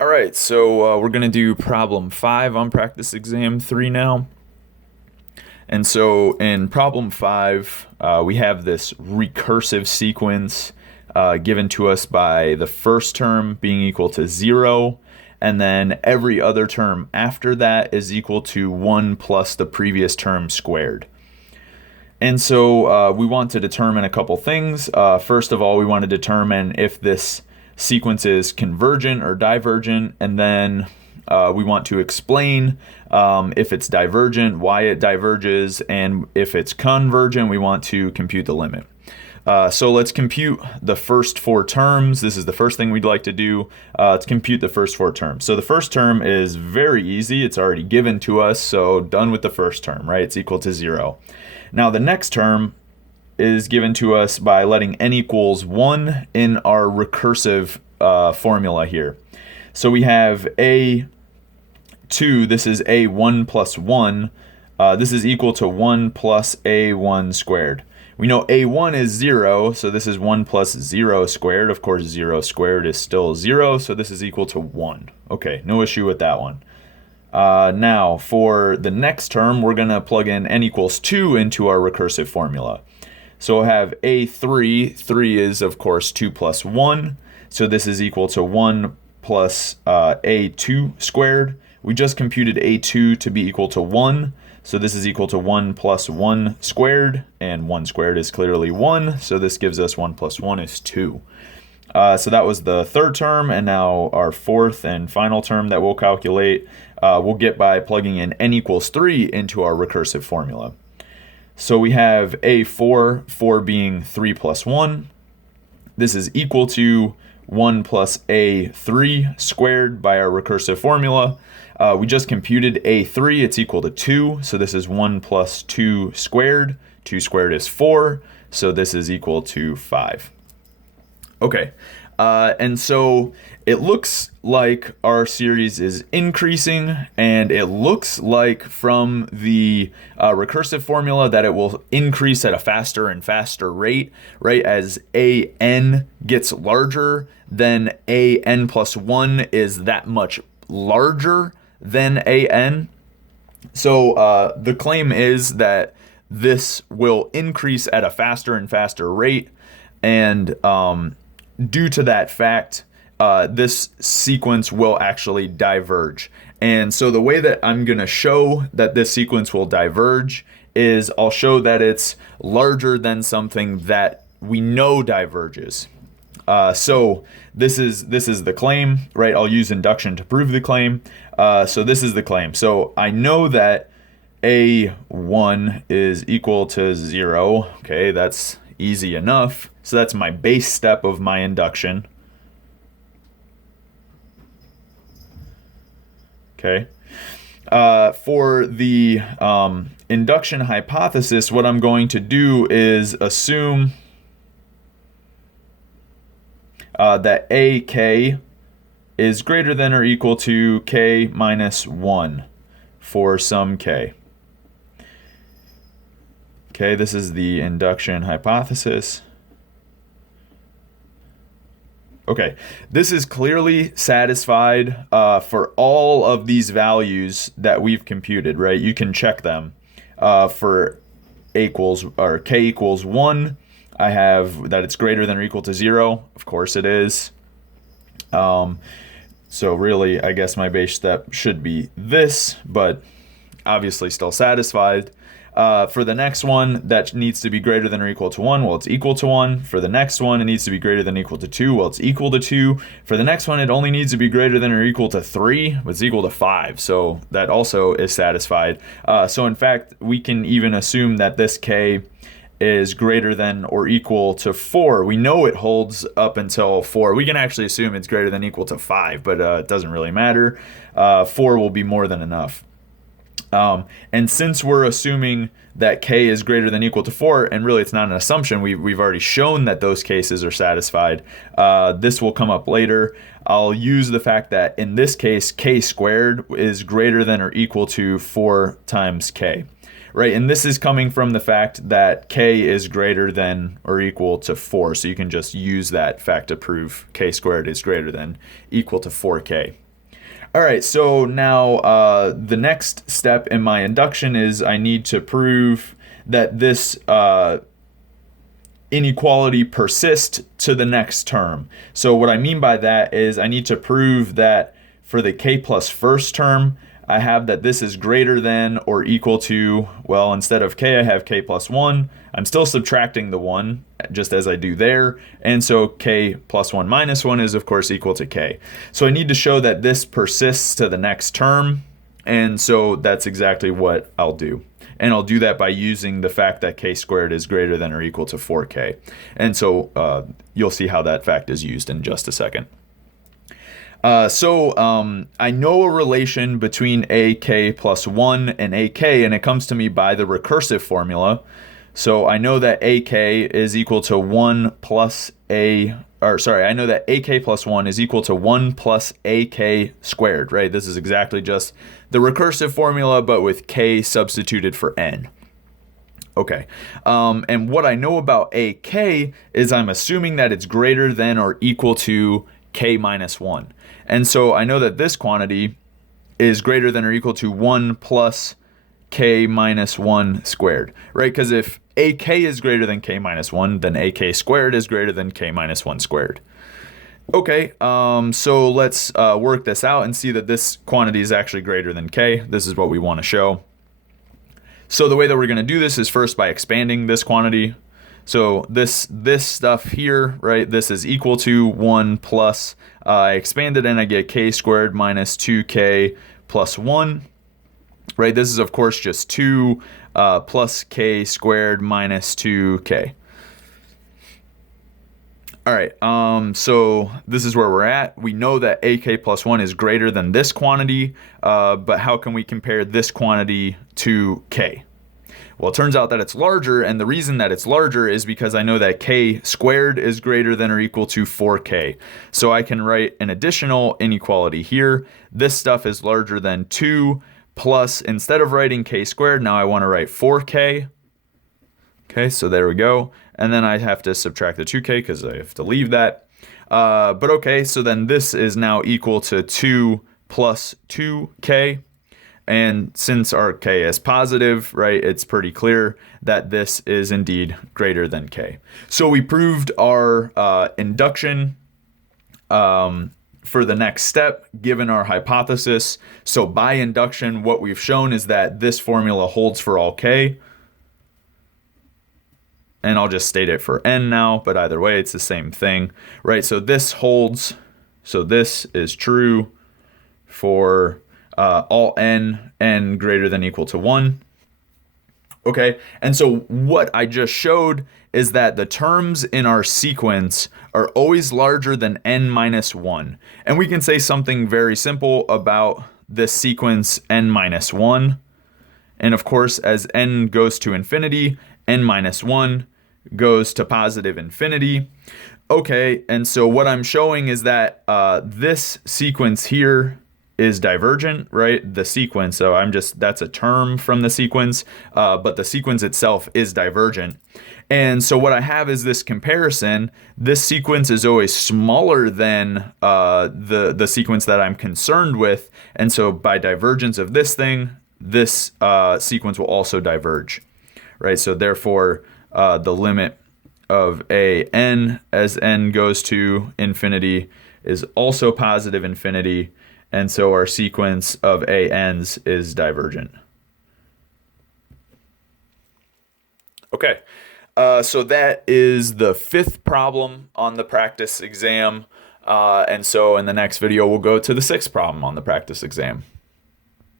All right, so we're going to do problem 5 on practice exam 3 now. And so in problem 5, we have this recursive sequence given to us by the first term being equal to 0, and then every other term after that is equal to 1 plus the previous term squared. And so we want to determine a couple things. First of all, we want to determine if this sequence is convergent or divergent, and then we want to explain if it's divergent, why it diverges, and if it's convergent, we want to compute the limit. So let's compute the first 4 terms. This is the first thing we'd like to do. Let's compute the first 4 terms. So the first term is very easy. It's already given to us, so done with the first term, right? It's equal to 0. Now the next term is given to us by letting n equals 1 in our recursive formula here. So we have a2, this is a1 plus 1. This is equal to 1 plus a1 squared. We know a1 is 0, so this is 1 plus 0 squared. Of course, 0 squared is still 0, so this is equal to 1. Okay, no issue with that one. Now, for the next term, we're going to plug in n equals 2 into our recursive formula. So we'll have a3. 3 is, of course, 2 plus 1. So this is equal to 1 plus a2 squared. We just computed a2 to be equal to 1. So this is equal to 1 plus 1 squared. And 1 squared is clearly 1. So this gives us 1 plus 1 is 2. So that was the third term. And now our fourth and final term that we'll calculate, we'll get by plugging in n equals 3 into our recursive formula. So we have a4, 4 being 3 plus 1. This is equal to 1 plus a3 squared by our recursive formula. We just computed a3, it's equal to 2. So this is 1 plus 2 squared. 2 squared is 4. So this is equal to 5. Okay, and so it looks like our series is increasing, and it looks like from the recursive formula that it will increase at a faster and faster rate, right? As an gets larger, then an plus 1 is that much larger than an. So the claim is that this will increase at a faster and faster rate, and due to that fact, this sequence will actually diverge. And so the way that I'm going to show that this sequence will diverge is I'll show that it's larger than something that we know diverges. So this is the claim, right? I'll use induction to prove the claim. So this is the claim. So I know that a1 is equal to 0. Okay, that's easy enough. So that's my base step of my induction. Okay. For the induction hypothesis, what I'm going to do is assume that ak is greater than or equal to k minus 1 for some k. Okay, this is the induction hypothesis. Okay, this is clearly satisfied for all of these values that we've computed, right? You can check them. For k equals 1, I have that it's greater than or equal to 0. Of course it is. So really, I guess my base step should be this, but obviously still satisfied. For the next one, that needs to be greater than or equal to 1. Well, it's equal to 1. For the next one, it needs to be greater than or equal to 2. Well, it's equal to 2. For the next one, it only needs to be greater than or equal to 3. But it's equal to 5. So that also is satisfied. So in fact, we can even assume that this k is greater than or equal to 4. We know it holds up until 4. We can actually assume it's greater than or equal to 5, but it doesn't really matter. 4 will be more than enough. And since we're assuming that k is greater than or equal to 4, and really it's not an assumption, we've already shown that those cases are satisfied. This will come up later. I'll use the fact that in this case, k squared is greater than or equal to 4 times k. Right, and this is coming from the fact that k is greater than or equal to 4, so you can just use that fact to prove k squared is greater than equal to 4k. All right, so now the next step in my induction is I need to prove that this inequality persists to the next term. So what I mean by that is I need to prove that for the k plus first term, I have that this is greater than or equal to, well, instead of k, I have k plus 1. I'm still subtracting the 1, just as I do there. And so k plus 1 minus 1 is, of course, equal to k. So I need to show that this persists to the next term. And so that's exactly what I'll do. And I'll do that by using the fact that k squared is greater than or equal to 4k. And so you'll see how that fact is used in just a second. I know a relation between ak plus 1 and ak, and it comes to me by the recursive formula. So I know that ak is equal to 1 plus I know that ak plus 1 is equal to 1 plus ak squared, right? This is exactly just the recursive formula, but with k substituted for n. Okay, and what I know about ak is I'm assuming that it's greater than or equal to k minus 1. And so I know that this quantity is greater than or equal to 1 plus k minus 1 squared, right? Because if ak is greater than k minus 1, then ak squared is greater than k minus 1 squared. Okay, so let's work this out and see that this quantity is actually greater than k. This is what we want to show. So the way that we're going to do this is first by expanding this quantity. So this stuff here, right, this is equal to 1 plus, I expand it and I get k squared minus 2k plus 1, right? This is, of course, just 2 plus k squared minus 2k. All right, so this is where we're at. We know that ak plus 1 is greater than this quantity, but how can we compare this quantity to k? Well, it turns out that it's larger, and the reason that it's larger is because I know that k squared is greater than or equal to 4k. So I can write an additional inequality here. This stuff is larger than 2 plus, instead of writing k squared, now I want to write 4k. Okay, so there we go. And then I have to subtract the 2k because I have to leave that. But okay, so then this is now equal to 2 plus 2k. And since our k is positive, right, it's pretty clear that this is indeed greater than k. So we proved our induction for the next step, given our hypothesis. So by induction, what we've shown is that this formula holds for all k. And I'll just state it for n now, but either way, it's the same thing, right? So this holds, so this is true for all n greater than equal to 1. Okay, and so what I just showed is that the terms in our sequence are always larger than n minus 1. And we can say something very simple about this sequence n minus 1. And of course, as n goes to infinity, n minus 1 goes to positive infinity. Okay, and so what I'm showing is that this sequence here is divergent, right? The sequence, so that's a term from the sequence, but the sequence itself is divergent. And so what I have is this comparison. This sequence is always smaller than the sequence that I'm concerned with. And so by divergence of this thing, this sequence will also diverge, right? So therefore, the limit of an as n goes to infinity is also positive infinity. And so our sequence of an's is divergent. Okay, so that is the 5th problem on the practice exam. And so in the next video, we'll go to the 6th problem on the practice exam.